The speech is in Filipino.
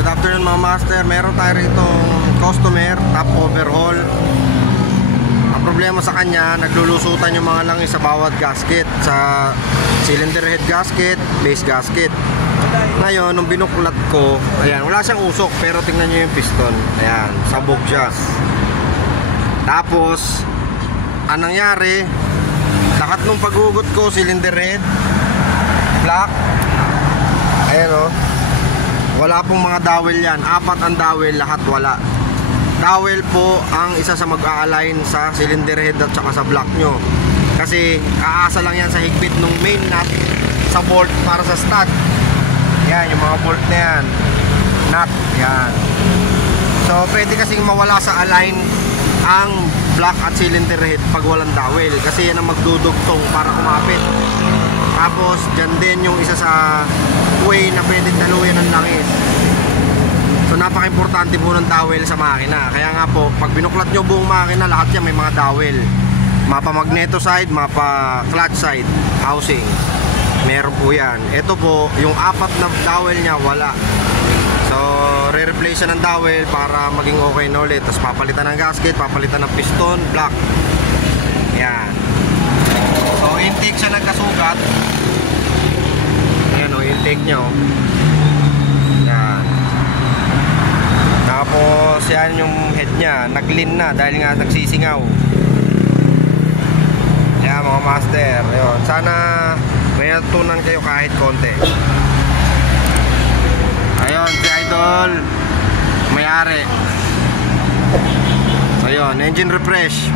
Good afternoon mga master. Meron tayo rito customer top overhaul. Ang problema sa kanya, naglulusutan yung mga langis sa bawat gasket, sa cylinder head gasket, base gasket. Ngayon, nung binuklat ko, ayan, wala siyang usok, pero tingnan nyo yung piston. Ayan, sabog siya. Tapos anong nangyari, lahat nung paghugot ko, cylinder head, black, ayan o, wala pong mga dowel yan. Apat ang dowel, lahat wala. Dowel po ang isa sa mag-a-align sa cylinder head at saka sa block nyo, kasi aasa lang yan sa higpit ng main nut sa bolt para sa stud. Yan, yung mga bolt na yan, nut, yan. So pwede kasing mawala sa align ang block at cylinder head pag walang dowel, kasi yan ang magdudugtong para kumapit. Tapos dyan din yung isa sa way na pwede daluyan ng langis. So napaka-importante po ng dowel sa makina. Kaya nga po, pag binuklat nyo buong makina, lahat yan may mga dowel. Mapa magneto side, mapa clutch side, housing, meron po yan. Ito po, yung apat na dowel nya wala. So re-replace ng dowel para maging okay na ulit. Tapos papalitan ng gasket, papalitan ng piston, block. Yan. So intake siya nagkasugat. Yan o, intake nya o. Yan. Tapos yan yung head nya, nag-lean na dahil nga nagsisingaw. Yan mga master. Yun. Sana may natutunan kayo kahit konti. Ayun, si Idol may-ari. Ayun, engine refresh.